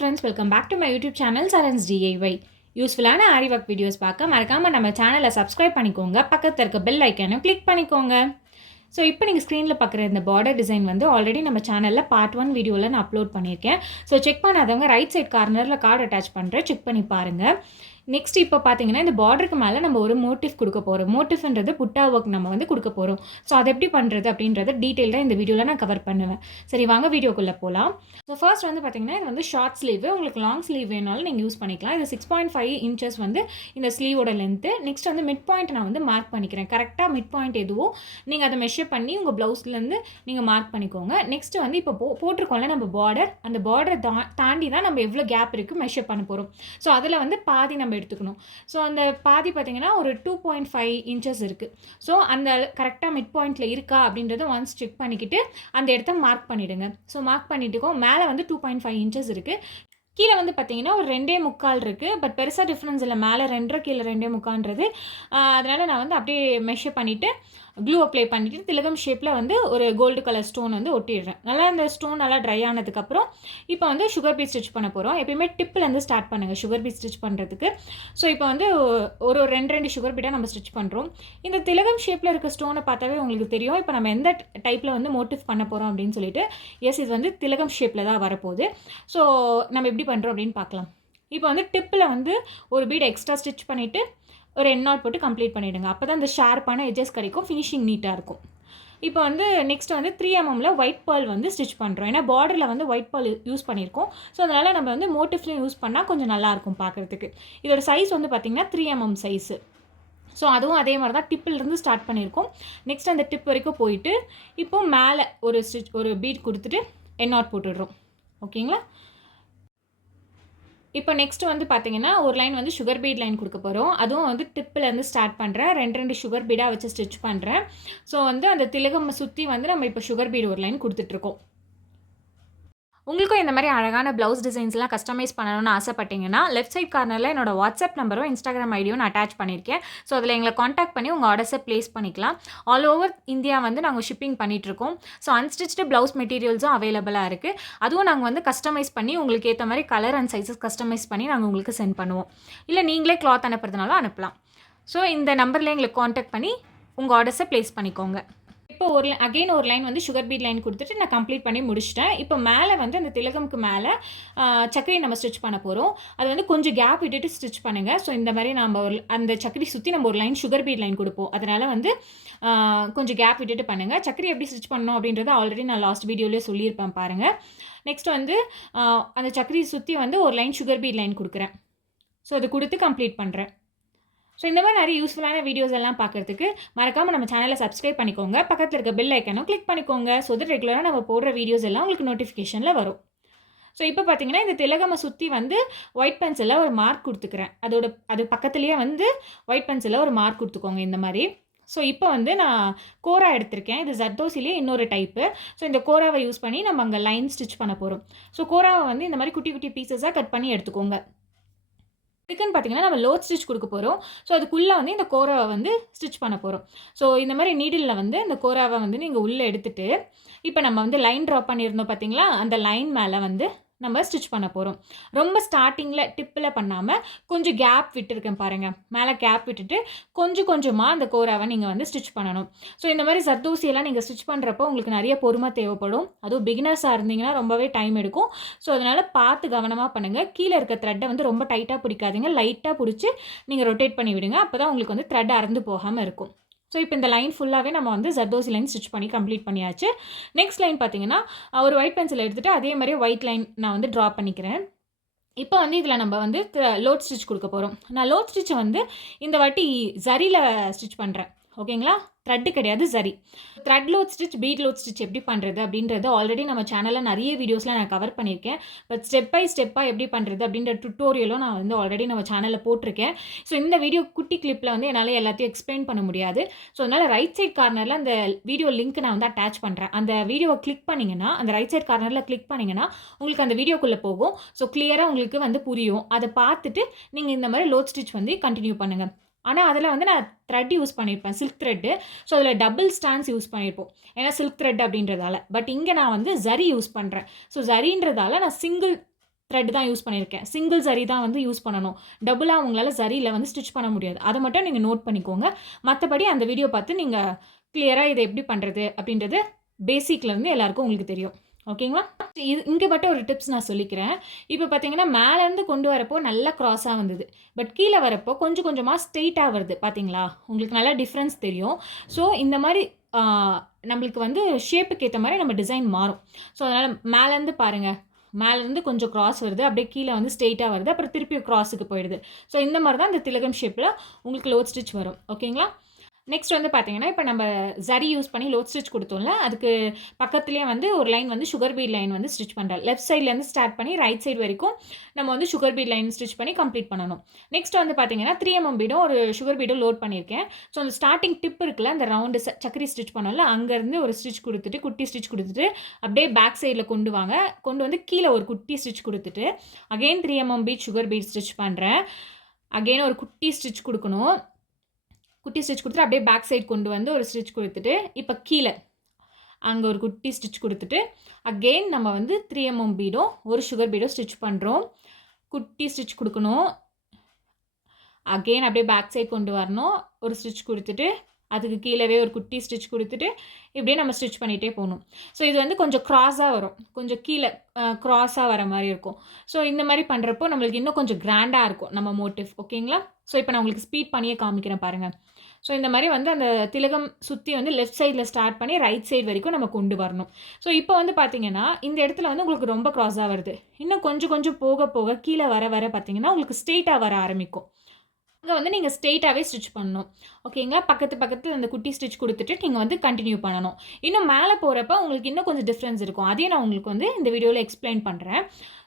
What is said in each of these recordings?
friends, welcome back to my YouTube channel Saran's DIY. யூஸ்ஃபுல்லான Aariwork videos பார்க்க மறக்காமல் நம்ம சேனலை சப்ஸ்கிரைப் பண்ணிக்கோங்க. பக்கத்தில் இருக்க பெல் ஐக்கானும் கிளிக் பண்ணிக்கோங்க. ஸோ இப்போ நீங்கள் ஸ்க்ரீனில் பார்க்குற இந்த பார்டர் டிசைன் வந்து ஆல்ரெடி நம்ம சேனலில் part 1 வீடியோவில் நான் அப்லோட் பண்ணியிருக்கேன். ஸோ செக் பண்ணாதவங்க ரைட் சைட் கார்னரில் கார்டு அட்டாச் பண்ணுறேன், செக் பண்ணி பாருங்கள். நெக்ஸ்ட் இப்போ பார்த்தீங்கன்னா இந்த பார்டருக்கு மேலே நம்ம ஒரு மோட்டிவ் கொடுக்க போகிறோம். மோட்டிவ்ன்றது புட்டா ஒர்க் நம்ம வந்து கொடுக்க போகிறோம். ஸோ அதை எப்படி பண்ணுறது அப்படின்றத டீட்டெயிலாக இந்த வீடியோவில் நான் கவர் பண்ணுவேன். சரி வாங்க வீடியோக்குள்ளே போகலாம். ஸோ ஃபர்ஸ்ட் வந்து பார்த்தீங்கன்னா இது வந்து ஷார்ட் ஸ்லீவ், உங்களுக்கு லாங் ஸ்லீவ் வேணாலும் நீங்கள் யூஸ் பண்ணிக்கலாம். இது 6.5 inches வந்து இந்த ஸ்லீவோட லென்த்து. நெக்ஸ்ட் வந்து மிட் பாயிண்ட் நான் வந்து மார்க் பண்ணிக்கிறேன். கரெக்டாக மிட் பாயிண்ட் எதுவோ நீங்கள் அதை மெஷர் பண்ணி உங்கள் ப்ளவுஸ்லேருந்து நீங்கள் மார்க் பண்ணிக்கோங்க. நெக்ஸ்ட் வந்து இப்போ போட்டிருக்கோம்ல நம்ம பார்டர், அந்த பார்டரை தாண்டி தான் நம்ம எவ்வளோ கேப் இருக்குது மெஷர் பண்ண போகிறோம். ஸோ அதில் வந்து பாதி நம்ம எடுத்துக்கணும். ஸோ அந்த பாதி பார்த்திங்கன்னா ஒரு 2.5 inches இருக்குது. ஸோ அந்த கரெக்டாக மிட் பாயிண்டில் இருக்கா அப்படின்றத ஒன்ஸ் செக் பண்ணிக்கிட்டு அந்த இடத்த மார்க் பண்ணிவிடுங்க. ஸோ மார்க் பண்ணிவிட்டுக்கோ. மேலே வந்து 2.5 inches இருக்குது. கீழே வந்து பார்த்தீங்கன்னா ஒரு 2.25 இருக்குது. பட் பெருசாக டிஃப்ரென்ஸ் இல்லை, மேலே 2.5 கீழே 2.25. அதனால் நான் வந்து அப்படியே மெஷர் பண்ணிவிட்டு க்ளூ அப்ளை பண்ணிவிட்டு திலகம் ஷேப்பில் வந்து ஒரு கோல்டு கலர் ஸ்டோன் வந்து ஒட்டிடுறேன். நல்லா இந்த ஸ்டோன் நல்லா ட்ரை ஆனதுக்கப்புறம் இப்போ வந்து சுகர் பீட் ஸ்டிச் பண்ண போகிறோம். எப்பயுமே டிப்பிலேருந்து ஸ்டார்ட் பண்ணுங்கள் சுகர் பீட் ஸ்டிச் பண்ணுறதுக்கு. ஸோ இப்போ வந்து ஒரு 2 சுகர் பீட்டாக நம்ம ஸ்டிச் பண்ணுறோம். இந்த திலகம் ஷேப்பில் இருக்க ஸ்டோனை பார்த்தாவே உங்களுக்கு தெரியும் இப்போ நம்ம எந்த டைப்பில் வந்து மோட்டிவ் பண்ண போகிறோம் அப்படின்னு சொல்லிட்டு. எஸ், இது வந்து திலகம் ஷேப்பில் தான் வரப்போகுது. ஸோ நம்ம எப்படி பண்ணுறோம் அப்படின்னு பார்க்கலாம். இப்போ வந்து டிப்பில் வந்து ஒரு பீட் எக்ஸ்ட்ரா ஸ்டிச் பண்ணிவிட்டு ஒரு எண்ட் நாட் போட்டு கம்ப்ளீட் பண்ணிவிடுங்க. அப்போ தான் இந்த ஷார்ப்பான எட்ஜஸ் கிடைக்கும், ஃபினிஷிங் நீட்டாக இருக்கும். இப்போ வந்து நெக்ஸ்ட் வந்து 3 mmல ஒயிட் பேர்ல் வந்து ஸ்டிச் பண்ணுறோம். ஏன்னா பார்டரில் வந்து ஒயிட் பேர்ல் யூஸ் பண்ணியிருக்கோம். ஸோ அதனால் நம்ம வந்து மோட்டிவ்லையும் யூஸ் பண்ணால் கொஞ்சம் நல்லாயிருக்கும் பார்க்குறதுக்கு. இதோட சைஸ் வந்து பார்த்திங்கன்னா 3 mm சைஸு. ஸோ அதுவும் அதே மாதிரி தான் டிப்பிலிருந்து ஸ்டார்ட் பண்ணியிருக்கோம். நெக்ஸ்ட் அந்த டிப் வரைக்கும் போயிட்டு இப்போது மேலே ஒரு பீட் கொடுத்துட்டு எண்ட் நாட் போட்டுடுறோம். ஓகேங்களா? இப்போ நெக்ஸ்ட் வந்து பார்த்தீங்கன்னா ஒரு லைன் வந்து சுகர் பீட் லைன் கொடுக்க போகிறோம். அதுவும் வந்து டிப்பிலேருந்து ஸ்டார்ட் பண்ணுறேன். 2 சுகர் பீடாக வச்சு ஸ்டிச் பண்ணுறேன். ஸோ வந்து அந்த திலகம் சுற்றி வந்து நம்ம இப்போ சுகர் பீட் ஒரு லைன் கொடுத்துட்ருக்கோம். உங்களுக்கும் இந்த மாதிரி அழகான ப்ளவுஸ் டிசைன்ஸ்லாம் கஸ்டமைஸ் பண்ணணும்னு ஆசைப்பட்டீங்கன்னா லெஃப்ட் சைட் கார்னரில் என்னோட வாட்ஸ்அப் நம்பரும் இன்ஸ்டாகிராம் ஐடியும் நான் அட்டாச் பண்ணியிருக்கேன். ஸோ அதில் எங்களை காண்டாக்ட் பண்ணி உங்கள் ஆர்டர்ஸை ப்ளேஸ் பண்ணிக்கலாம். ஆல் ஓவர் இந்தியா வந்து நாங்கள் ஷிப்பிங் பண்ணிகிட்ருக்கோம். ஸோ அன்ஸ்டிச்டு ப்ளவுஸ் மெட்டீரியல்ஸும் அவைலபிளாக இருக்குது. அதுவும் நாங்கள் வந்து கஸ்டமைஸ் பண்ணி உங்களுக்கு ஏற்ற மாதிரி கலர் அண்ட் சைஸஸ் கஸ்டமைஸ் பண்ணி நாங்கள் உங்களுக்கு சென்ட் பண்ணுவோம். இல்லை நீங்களே கிளாத் அனுப்புறதுனாலும் அனுப்பலாம். ஸோ இந்த நம்பரில் எங்களுக்கு காண்டாக்ட் பண்ணி உங்கள் ஆர்டர்ஸை ப்ளேஸ் பண்ணிக்கோங்க. இப்போ ஒரு லைன் வந்து சுகர் பீட் லைன் கொடுத்துட்டு நான் கம்ப்ளீட் பண்ணி முடிச்சிட்டேன். இப்போ மேலே வந்து அந்த திலகம்க்கு மேலே சக்கரை நம்ம ஸ்டிச் பண்ண போகிறோம். அது வந்து கொஞ்சம் கேப் விட்டுட்டு ஸ்டிச் பண்ணுங்கள். ஸோ இந்த மாதிரி நம்ம அந்த சக்கரை சுற்றி நம்ம ஒரு லைன் சுகர் பீட் லைன் கொடுப்போம். அதனால் வந்து கொஞ்சம் கேப் விட்டுட்டு பண்ணுங்கள். சக்கரை எப்படி ஸ்டிச் பண்ணணும் அப்படின்றத ஆல்ரெடி நான் லாஸ்ட் வீடியோலேயே சொல்லியிருப்பேன் பாருங்கள். நெக்ஸ்ட் வந்து அந்த சக்கரை சுற்றி வந்து ஒரு லைன் சுகர் பீட் லைன் கொடுக்குறேன். ஸோ அது கொடுத்து கம்ப்ளீட் பண்ணுறேன். ஸோ இந்த மாதிரி நிறைய யூஸ்ஃபுல்லான வீடியோஸ் எல்லாம் பார்க்குறதுக்கு மறக்காமல் நம்ம சேனலை சப்ஸ்கிரைப் பண்ணிக்கோங்க. பக்கத்தில் இருக்க பெல் ஐக்கானும் கிளிக் பண்ணிக்கோங்க. ஸோ தட் ரெகுலராக நம்ம போடுற வீடியோஸ் எல்லாம் உங்களுக்கு நோட்டிஃபிகேஷனில் வரும். ஸோ இப்போ பார்த்தீங்கன்னா இந்த திலகமை சுற்றி வந்து ஒயிட் பென்சிலில் ஒரு மார்க் கொடுத்துக்கிறேன். அது பக்கத்துலேயே வந்து ஒயிட் பென்சிலில் ஒரு மார்க் கொடுத்துக்கோங்க இந்த மாதிரி. ஸோ இப்போ வந்து நான் கோரா எடுத்திருக்கேன். இது ஜர்தோசிலே இன்னொரு டைப்பு. ஸோ இந்த கோராவை யூஸ் பண்ணி நம்ம அங்கே லைன் ஸ்டிச் பண்ண போகிறோம். ஸோ கோராவை வந்து இந்த மாதிரி குட்டி குட்டி பீசஸாக கட் பண்ணி எடுத்துக்கோங்க. இதுக்குன்னு பார்த்தீங்கன்னா நம்ம லோட் ஸ்டிச் கொடுக்க போகிறோம். ஸோ அதுக்குள்ளே வந்து இந்த கோராவை வந்து ஸ்டிச் பண்ண போகிறோம். ஸோ இந்த மாதிரி நீடிலில் வந்து இந்த கோராவை வந்து நீங்கள் உள்ளே எடுத்துகிட்டு இப்போ நம்ம வந்து லைன் ட்ரா பண்ணியிருந்தோம் பார்த்தீங்களா, அந்த லைன் மேலே வந்து நம்ம ஸ்டிச் பண்ண போகிறோம். ரொம்ப ஸ்டார்டிங்கில் டிப்பில் பண்ணாமல் கொஞ்சம் கேப் விட்டுருக்கேன் பாருங்கள். மேலே கேப் விட்டுட்டு கொஞ்சம் கொஞ்சமாக அந்த கோராவை நீங்கள் வந்து ஸ்டிச் பண்ணணும். ஸோ இந்த மாதிரி ஜர்தோசியெல்லாம் நீங்கள் ஸ்டிச் பண்ணுறப்போ உங்களுக்கு நிறைய பொறுமை தேவைப்படும். அதுவும் பிகினர்ஸாக இருந்தீங்கன்னா ரொம்பவே டைம் எடுக்கும். ஸோ அதனால் பார்த்து கவனமாக பண்ணுங்கள். கீழே இருக்க த்ரெட்டை வந்து ரொம்ப டைட்டாக பிடிக்காதீங்க, லைட்டாக பிடிச்சி நீங்கள் ரொட்டேட் பண்ணி விடுங்க. அப்போ தான் உங்களுக்கு வந்து த்ரெட் அறந்து போகாமல் இருக்கும். ஸோ இப்போ இந்த லைன் ஃபுல்லாகவே நம்ம வந்து ஜர்தோசி லைன் ஸ்டிச் பண்ணி கம்ப்ளீட் பண்ணியாச்சு. நெக்ஸ்ட் லைன் பார்த்தீங்கன்னா ஒரு ஒயிட் பென்சில் எடுத்துகிட்டு அதே மாதிரி ஒயிட் லைன் நான் வந்து ட்ரா பண்ணிக்கிறேன். இப்போ வந்து இதில் நம்ம வந்து லோட் ஸ்டிச் கொடுக்க போகிறோம். நான் லோட் ஸ்டிச்சை வந்து இந்த வாட்டி ஜரியில் ஸ்டிச் பண்ணுறேன். ஓகேங்களா? த்ரெட்டு கிடையாது, zari. Thread load stitch, beat load stitch எப்படி பண்ணுறது அப்படின்றது ஆல்ரெடி நம்ம சேனலில் நிறைய வீடியோஸில் நான் கவர் பண்ணியிருக்கேன். பட் ஸ்டெப் பை ஸ்டெப்பாக எப்படி பண்ணுறது அப்படின்ற டுட்டோரியலும் நான் வந்து ஆல்ரெடி நம்ம சேனலில் போட்டிருக்கேன். ஸோ இந்த வீடியோ குட்டி கிளிப்பில் வந்து என்னால் எல்லாத்தையும் எக்ஸ்பிளைன் பண்ண முடியாது. ஸோ அதனால் ரைட் சைட் கார்னரில் அந்த வீடியோ லிங்க் நான் வந்து அட்டாச் பண்ணுறேன். அந்த வீடியோவை கிளிக் பண்ணிங்கன்னா, அந்த ரைட் சைட் கார்னரில் கிளிக் பண்ணிங்கன்னா உங்களுக்கு அந்த வீடியோக்குள்ளே போகும். ஸோ கிளியராக உங்களுக்கு வந்து புரியும். அதை பார்த்துட்டு நீங்கள் இந்த மாதிரி லோட் ஸ்டிச் வந்து கண்டினியூ பண்ணுங்கள். ஆனால் அதில் வந்து நான் த்ரெட் யூஸ் பண்ணியிருப்பேன், சில்க் த்ரெட்டு. ஸோ அதில் டபுள் ஸ்டான்ஸ் யூஸ் பண்ணியிருப்போம், ஏன்னா சில்க் த்ரெட் அப்படின்றதால. பட் இங்கே நான் வந்து ஜரி யூஸ் பண்ணுறேன். ஸோ ஜரின்றதால நான் சிங்கிள் த்ரெட் தான் யூஸ் பண்ணியிருக்கேன். சிங்கிள் ஜரி தான் வந்து யூஸ் பண்ணணும். டபுளாக உங்களால் ஜரியில் வந்து ஸ்டிச் பண்ண முடியாது. அதை மட்டும் நீங்கள் நோட் பண்ணிக்கோங்க. மற்றபடி அந்த வீடியோ பார்த்து நீங்கள் கிளியராக இதை எப்படி பண்ணுறது அப்படின்றது பேசிக்லேருந்து எல்லாருக்கும் உங்களுக்கு தெரியும். ஓகேங்களா? இங்கே மட்டும் ஒரு டிப்ஸ் நான் சொல்லிக்கிறேன். இப்போ பார்த்தீங்கன்னா மேலேருந்து கொண்டு வரப்போ நல்லா க்ராஸாக வந்தது. பட் கீழே வரப்போ கொஞ்சம் கொஞ்சமாக ஸ்ட்ரெயிட்டாக வருது. பார்த்தீங்களா? உங்களுக்கு நல்லா டிஃப்ரென்ஸ் தெரியும். ஸோ இந்த மாதிரி நம்மளுக்கு வந்து ஷேப்புக்கு ஏற்ற மாதிரி நம்ம டிசைன் மாறும். ஸோ அதனால் மேலேருந்து பாருங்கள். மேலேருந்து கொஞ்சம் க்ராஸ் வருது. அப்படியே கீழே வந்து ஸ்ட்ரெயிட்டாக வருது. அப்புறம் திருப்பி க்ராஸுக்கு போயிடுது. ஸோ இந்த மாதிரி தான் இந்த திலகம் ஷேப்பில் உங்களுக்கு லோட் ஸ்டிச் வரும். ஓகேங்களா? நெக்ஸ்ட் வந்து பார்த்தீங்கன்னா, இப்போ நம்ம ஜரி யூஸ் பண்ணி லோட் ஸ்டிச் கொடுத்தோம்ல, அதுக்கு பக்கத்துலேயே வந்து ஒரு லைன் வந்து சுகர் பீட் லைன் வந்து ஸ்டிச் பண்ணுறேன். லெஃப்ட் சைட்லேருந்து ஸ்டார்ட் பண்ணி ரைட் சைடு வரைக்கும் நம்ம வந்து சுகர் பீட் லைன் ஸ்டிச் பண்ணி கம்ப்ளீட் பண்ணணும். நெக்ஸ்ட் வந்து பார்த்தீங்கன்னா 3mm பீடும் ஒரு சுகர் பீடும் லோட் பண்ணியிருக்கேன். ஸோ அந்த ஸ்டார்டிங் டிப் இருக்குல்ல, அந்த ரவுண்டு சக்கரி ஸ்டிச் பண்ணோம்ல, அங்கேருந்து ஒரு ஸ்டிச் கொடுத்துட்டு குட்டி ஸ்டிச் கொடுத்துட்டு அப்படியே பேக் சைடில் கொண்டு வாங்க. கொண்டு வந்து கீழே ஒரு குட்டி ஸ்டிச் கொடுத்துட்டு again 3mm beat sugar beat stitch பண்ணுறேன். அகெயின் ஒரு குட்டி ஸ்டிச் கொடுக்கணும். குட்டி ஸ்டிச் கொடுத்துட்டு அப்படியே பேக் சைடு கொண்டு வந்து ஒரு ஸ்டிச் கொடுத்துட்டு இப்போ கீழே அங்கே ஒரு குட்டி ஸ்டிச் கொடுத்துட்டு அகெயின் நம்ம வந்து 3mm பீடும் ஒரு சுகர் பீடும் ஸ்டிச் பண்ணுறோம். குட்டி ஸ்டிச் கொடுக்கணும். அகெயின் அப்படியே பேக் சைடு கொண்டு வரணும். ஒரு ஸ்டிச் கொடுத்துட்டு அதுக்கு கீழவே ஒரு குட்டி ஸ்டிச் கொடுத்துட்டு இப்படியே நம்ம ஸ்டிச் பண்ணிகிட்டே போகணும். ஸோ இது வந்து கொஞ்சம் க்ராஸாக வரும். கொஞ்சம் கீழே க்ராஸாக வர மாதிரி இருக்கும். ஸோ இந்த மாதிரி பண்ணுறப்போ நம்மளுக்கு இன்னும் கொஞ்சம் கிராண்டாக இருக்கும் நம்ம மோட்டிவ். ஓகேங்களா? ஸோ இப்போ நான் உங்களுக்கு ஸ்பீட் பண்ணியே காமிக்கிறேன் பாருங்கள். ஸோ இந்த மாதிரி வந்து அந்த திலகம் சுற்றி வந்து லெஃப்ட் சைடில் ஸ்டார்ட் பண்ணி ரைட் சைடு வரைக்கும் நம்ம கொண்டு வரணும். ஸோ இப்போ வந்து பார்த்தீங்கன்னா இந்த இடத்துல வந்து உங்களுக்கு ரொம்ப க்ராஸாக வருது. இன்னும் கொஞ்சம் கொஞ்சம் போக போக கீழே வர வர பார்த்தீங்கன்னா உங்களுக்கு ஸ்ட்ரெயிட்டாக வர ஆரம்பிக்கும். அங்கே வந்து நீங்கள் ஸ்ட்ரெயிட்டாகவே ஸ்டிச் பண்ணணும். ஓகேங்களா? பக்கத்து அந்த குட்டி ஸ்டிச் கொடுத்துட்டு நீங்கள் வந்து கண்டினியூ பண்ணணும். இன்னும் மேலே போகிறப்ப உங்களுக்கு இன்னும் கொஞ்சம் டிஃப்ரென்ஸ் இருக்கும். அதையும் நான் உங்களுக்கு வந்து இந்த வீடியோவில் எக்ஸ்பிளைன் பண்ணுறேன்.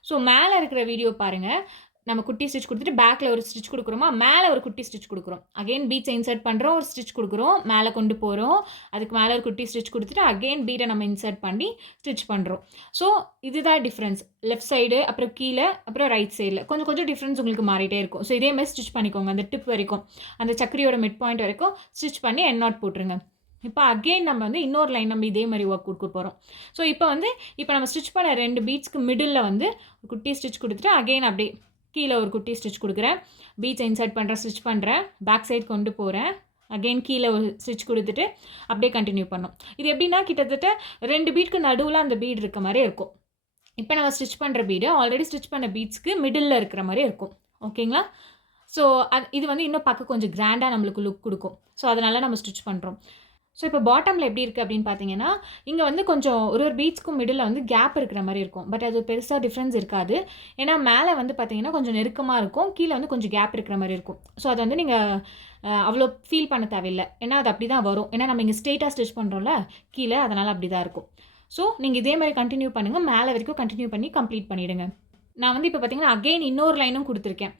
ஸோ மேலே இருக்கிற வீடியோ பாருங்கள். நம்ம குட்டி ஸ்டிச் கொடுத்துட்டு பேக்கில் ஒரு ஸ்டிச் கொடுக்குறோமா, மேலே ஒரு குட்டி ஸ்டிச் கொடுக்குறோம். அகெயின் பீட்ஸை இன்சர்ட் பண்ணுறோம், ஒரு ஸ்டிச் கொடுக்குறோம், மேலே கொண்டு போகிறோம். அதுக்கு மேலே ஒரு குட்டி ஸ்டிச் கொடுத்துட்டு அகெயின் பீடை நம்ம இன்சர்ட் பண்ணி ஸ்டிச் பண்ணுறோம். ஸோ இதுதான் டிஃப்ரென்ஸ். லெஃப்ட் சைடு அப்புறம் கீழே அப்புறம் ரைட் சைடில் கொஞ்சம் கொஞ்சம் டிஃப்ரென்ஸ் உங்களுக்கு மாறிட்டே இருக்கும். ஸோ இதே மாதிரி ஸ்டிச் பண்ணிக்கோங்க. அந்த டிப் வரைக்கும் அந்த சக்கரியோட மிட் பாயிண்ட் வரைக்கும் ஸ்டிச் பண்ணி எண்ட் நாட் போட்டுருங்க. இப்போ அகெயின் நம்ம வந்து இன்னொரு லைன் நம்ம இதே மாதிரி ஒர்க் கொடுக்க போகிறோம். ஸோ இப்போ நம்ம ஸ்டிச் பண்ண 2 பீட்ஸ்க்கு மிடில் வந்து குட்டி ஸ்டிச் கொடுத்துட்டு அகெயின் அப்படியே கீழே ஒரு குட்டி ஸ்டிச் கொடுக்குறேன். பீட்ஸை இன்சர்ட் பண்ணுறேன், ஸ்டிச் பண்ணுறேன், பேக் சைடு கொண்டு போகிறேன். அகெயின் கீழே ஒரு ஸ்டிச் கொடுத்துட்டு அப்படியே கண்டினியூ பண்ணோம். இது எப்படின்னா கிட்டத்தட்ட 2 பீட்க்கு நடுவில் அந்த பீட் இருக்க மாதிரி இருக்கும். இப்போ நம்ம ஸ்டிச் பண்ணுற பீடு ஆல்ரெடி ஸ்டிச் பண்ண பீட்ஸ்க்கு மிடில் இருக்கிற மாதிரி இருக்கும். ஓகேங்களா? ஸோ இது வந்து இன்னும் பார்க்க கொஞ்சம் கிராண்டாக நம்மளுக்கு லுக் கொடுக்கும். ஸோ அதனால் நம்ம ஸ்டிச் பண்ணுறோம். ஸோ இப்போ பாட்டமில் எப்படி இருக்குது அப்படின்னு பார்த்தீங்கன்னா இங்கே வந்து கொஞ்சம் ஒரு பீட்ஸ்க்கும் மிடில் வந்து கேப் இருக்கிற மாதிரி இருக்கும். பட் அது பெருசாக டிஃப்ரென்ஸ் இருக்காது. ஏன்னா மேலே வந்து பார்த்தீங்கன்னா கொஞ்சம் நெருக்கமாக இருக்கும், கீழே வந்து கொஞ்சம் கேப் இருக்கிற மாதிரி இருக்கும். ஸோ அதை வந்து நீங்கள் அவ்வளோ ஃபீல் பண்ண தேவையில்லை. ஏன்னா அது அப்படி தான் வரும். ஏன்னா நம்ம இங்கே ஸ்ட்ரெயிட்டாக ஸ்டிச் பண்ணுறோம்ல கீழே, அதனால் அப்படி தான் இருக்கும். ஸோ நீங்கள் இதே மாதிரி கண்டினியூ பண்ணுங்கள். மேலே வரைக்கும் கண்டினியூ பண்ணி கம்ப்ளீட் பண்ணிவிடுங்க. நான் வந்து இப்போ பார்த்தீங்கன்னா அகெயின் இன்னொரு லைனும் கொடுத்துருக்கேன்.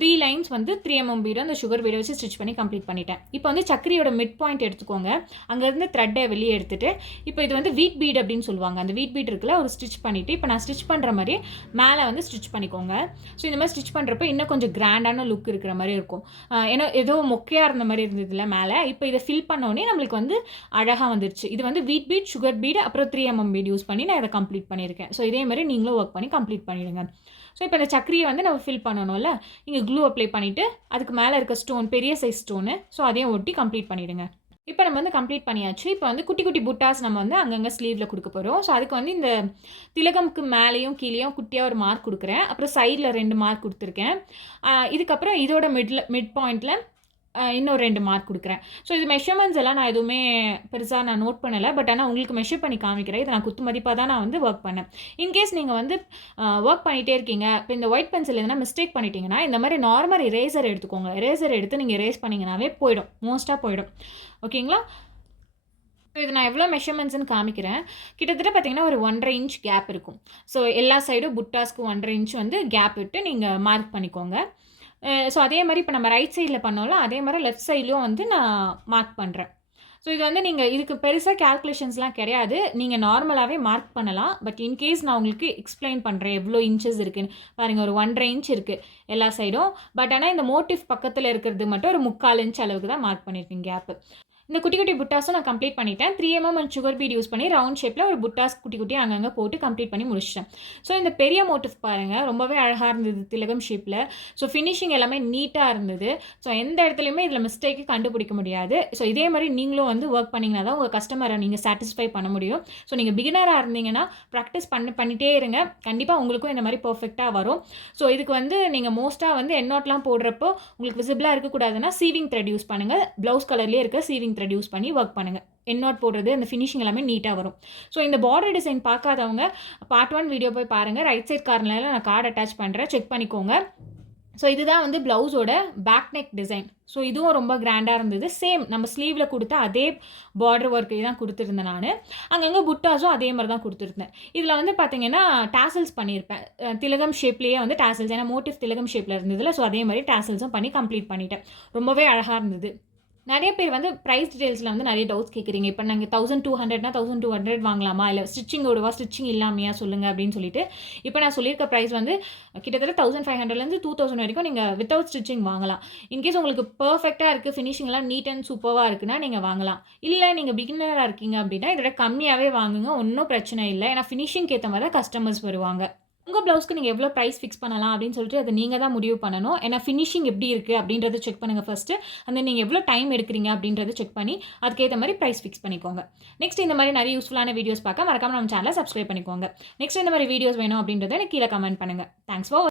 3 லைன்ஸ் வந்து 3mm பீடு அந்த சுகர் பீடை வச்சு ஸ்டிச் பண்ணி கம்ப்ளீட் பண்ணிட்டேன். இப்போ வந்து சக்கரியோட மிட் பாயிண்ட் எடுத்துக்கோங்க. அங்கேருந்து த்ரெட்டை வெளியே எடுத்துகிட்டு இப்போ இது வந்து வீட் பீட் அப்படின்னு சொல்லுவாங்க. அந்த வீட் பீட் இருக்குல்ல, ஒரு ஸ்டிச் பண்ணிவிட்டு இப்போ நான் ஸ்டிச் பண்ணுற மாதிரி மேலே வந்து ஸ்டிச் பண்ணிக்கோங்க. ஸோ இந்த மாதிரி ஸ்டிச் பண்ணுறப்போ இன்னும் கொஞ்சம் கிராண்டான லுக் இருக்கிற மாதிரி இருக்கும். ஏன்னா ஏதோ மொக்கையாக இருந்த மாதிரி இருந்ததில்ல மேலே. இப்போ இதை ஃபில் பண்ணோடனே நம்மளுக்கு வந்து அழகாக வந்துருச்சு. இது வந்து வீட் பீட், சுகர் பீடு அப்புறம் 3mm பீட் யூஸ் பண்ணி நான் இதை கம்ப்ளீட் பண்ணியிருக்கேன். ஸோ இதே மாதிரி நீங்களும் ஒர்க் பண்ணி கம்ப்ளீட் பண்ணிவிடுங்க. ஸோ இப்போ இந்த சக்கரியை வந்து நம்ம ஃபில் பண்ணணும்ல, இங்கே க்ளூ அப்ளை பண்ணிவிட்டு அதுக்கு மேலே இருக்க ஸ்டோன் பெரிய சைஸ் ஸ்டோனு, ஸோ அதையும் ஒட்டி கம்ப்ளீட் பண்ணிவிடுங்க. இப்போ நம்ம வந்து கம்ப்ளீட் பண்ணியாச்சு. இப்போ வந்து குட்டி குட்டி புட்டாஸ் நம்ம வந்து அங்கங்கே ஸ்லீவில் கொடுக்க போகிறோம். ஸோ அதுக்கு வந்து இந்த திலகம்க்கு மேலேயும் கீழேயும் குட்டியாக ஒரு மார்க் கொடுக்குறேன். அப்புறம் சைடில் 2 மார்க் கொடுத்துருக்கேன். இதுக்கப்புறம் இதோட மிட் பாயிண்டில் இன்னொரு 2 மார்க் கொடுக்குறேன். ஸோ இது மெஷர்மெண்ட்ஸ் எல்லாம் நான் எதுவுமே பெருசாக நான் நோட் பண்ணலை. பட் ஆனால் உங்களுக்கு மெஷர் பண்ணி காமிக்கிறேன். இதை நான் குத்து மதிப்பாக தான் நான் வந்து ஒர்க் பண்ணேன். இன்கேஸ் நீங்கள் வந்து ஒர்க் பண்ணிகிட்டே இருக்கீங்க, இப்போ இந்த ஒயிட் பென்சில் எதனா மிஸ்டேக் பண்ணிட்டீங்கன்னா இந்த மாதிரி நார்மல் இரேசர் எடுத்துக்கோங்க. இரேசர் எடுத்து நீங்கள் இரேஸ் பண்ணிங்கனாவே போயிடும், மோஸ்ட்டாக போயிடும். ஓகேங்களா? இது நான் எவ்வளோ மெஷர்மெண்ட்ஸ்ன்னு காமிக்கிறேன். கிட்டத்தட்ட பார்த்தீங்கன்னா ஒரு 1.5 இன்ச் கேப் இருக்கும். ஸோ எல்லா சைடும் புட்டாஸ்க்கு 1.5 இன்ச் வந்து கேப் விட்டு நீங்கள் மார்க் பண்ணிக்கோங்க. ஸோ அதே மாதிரி இப்போ நம்ம ரைட் சைடில் பண்ணோம்ல, அதே மாதிரி லெஃப்ட் சைட்லையும் வந்து நான் மார்க் பண்ணுறேன். ஸோ இது வந்து நீங்கள் இதுக்கு பெருசாக கேல்குலேஷன்ஸ்லாம் கிடையாது. நீங்கள் நார்மலாகவே மார்க் பண்ணலாம். பட் இன்கேஸ் நான் உங்களுக்கு எக்ஸ்பிளைன் பண்ணுறேன் எவ்வளோ இன்ச்சஸ் இருக்குதுன்னு. பாருங்கள், ஒரு 1.5 இன்ச் இருக்குது எல்லா சைடும். பட் ஆனால் இந்த மோட்டிவ் பக்கத்தில் இருக்கிறது மட்டும் ஒரு 3/4 இன்ச் அளவுக்கு தான் மார்க் பண்ணியிருக்கேன் கேப்பு. இந்த குட்டி குட்டி புட்டாஸும் நான் கம்ப்ளீட் பண்ணிட்டேன். 3 அண்ட் சுகர் பீட் யூஸ் பண்ணி ரவுண்ட் ஷேப்பில் ஒரு புட்டாஸ் குட்டி குட்டி அங்கங்கே போட்டு கம்ப்ளீட் பண்ணி முடிச்சிட்டேன். ஸோ இந்த பெரிய மோட்டிவ் பாருங்கள், ரொம்பவே அழகாக இருந்தது திலகம் ஷேப்பில். ஸோ ஃபினிஷிங் எல்லாமே நீட்டாக இருந்தது. ஸோ எந்த இடத்துலையுமே இதில் மிஸ்டேக்கு கண்டுபிடிக்க முடியாது. ஸோ இதே மாதிரி நீங்களும் வந்து ஒர்க் பண்ணிங்கன்னா தான் உங்கள் கஸ்டமரை நீங்கள் சாட்டிஸ்ஃபை பண்ண முடியும். ஸோ நீங்கள் பிகினராக இருந்தீங்கன்னா ப்ராக்டிஸ் பண்ணிகிட்டே இருங்க, கண்டிப்பாக உங்களுக்கும் இந்த மாதிரி பர்ஃபெக்டாக வரும். ஸோ இதுக்கு வந்து நீங்கள் மோஸ்ட்டாக வந்து எண்ணோட்லாம் போடுறப்போ உங்களுக்கு விசிபிளாக இருக்கக்கூடாதுன்னா சீவிங் த்ரெட் யூஸ் பண்ணுங்கள். ப்ளவுஸ் கலர்லேயே இருக்க சீவிங் த்ரெட் யூஸ் பண்ணி ஒர்க் பண்ணுங்கள். எண்ணோட் போடுறது அந்த ஃபினிஷிங் எல்லாமே நீட்டாக வரும். ஸோ இந்த பார்டர் டிசைன் பார்க்காதவங்க பார்ட் 1 வீடியோ போய் பாருங்கள். ரைட் சைட் கார்னரில் நான் கார்டு அட்டாச் பண்ணுறேன், செக் பண்ணிக்கோங்க. ஸோ இதுதான் வந்து ப்ளவுஸோட பேக் நெக் டிசைன். ஸோ இதுவும் ரொம்ப கிராண்டாக இருந்தது. சேம் நம்ம ஸ்லீவில் கொடுத்த அதே பார்டர் ஒர்க்கு தான் கொடுத்துருந்தேன் நான். அங்கங்கே புட்டாஸும் அதே மாதிரி தான் கொடுத்துருந்தேன். இதில் வந்து பார்த்தீங்கன்னா டாசல்ஸ் பண்ணியிருப்பேன். திலகம் ஷேப்லேயே வந்து டாசல்ஸ், ஏன்னா மோட்டிவ் திலகம் ஷேப்பில் இருந்ததில்ல. ஸோ அதே மாதிரி டாசல்ஸும் பண்ணி கம்ப்ளீட் பண்ணிட்டேன். ரொம்பவே அழகாக இருந்தது. நிறைய பேர் வந்து ப்ரைஸ் டீடைல்ஸில் வந்து நிறைய டவுட்ஸ் கேட்குறீங்க. இப்போ நாங்கள் 1200னா 1200 வாங்கலாமா, இல்லை ஸ்டிச்சிங்கோடவா, ஸ்டிச்சிங் இல்லாமையா சொல்லுங்கள் அப்படின்னு சொல்லிட்டு. இப்போ நான் சொல்லியிருக்க ப்ரைஸ் வந்து கிட்டத்தட்ட 1500லேருந்து 2000 வரைக்கும் நீங்கள் வித்தவுட் ஸ்டிச்சிங் வாங்கலாம். இன்கேஸ் உங்களுக்கு பர்ஃபெக்டாக இருக்குது, ஃபினிஷிங்லாம் நீட் அண்ட் சூப்பராக இருக்குன்னா நீங்கள் வாங்கலாம். இல்லை நீங்கள் பிகினராக இருக்கீங்க அப்படின்னா இதோட கம்மியாகவே வாங்குங்க, ஒன்றும் பிரச்சனை இல்லை. ஏன்னா ஃபினிஷிங்க்கு ஏற்ற மாதிரி தான் கஸ்டமர்ஸ் வருவாங்க. உங்கள் ப்ளவுஸ்க்கு நீங்கள் எவ்வளோ ப்ரைஸ் ஃபிக்ஸ் பண்ணலாம் அப்படின்னு சொல்லிட்டு அதை நீங்கள் தான் முடிவு பண்ணணும். ஏன்னா ஃபினிஷிங் எப்படி இருக்குது அப்படின்றத செக் பண்ணுங்கள் ஃபஸ்ட்டு. அந்த நீங்கள் எவ்வளோ டைம் எடுக்கிறீங்க அப்படின்றத செக் பண்ணி அதுக்கேற்ற மாதிரி ப்ரைஸ் ஃபிக்ஸ் பண்ணிக்கோங்க. நெக்ஸ்ட் இந்த மாதிரி நிறைய யூஸ்ஃபுல்லான வீடியோஸ் பார்க்க மறக்காம நம்ம சேனலை சப்ஸ்கிரைப் பண்ணிக்கோங்க. நெக்ஸ்ட் இந்த மாதிரி வீடியோஸ் வேணும் அப்படின்றத எனக்கு கீழே கமெண்ட் பண்ணுங்கள். Thanks for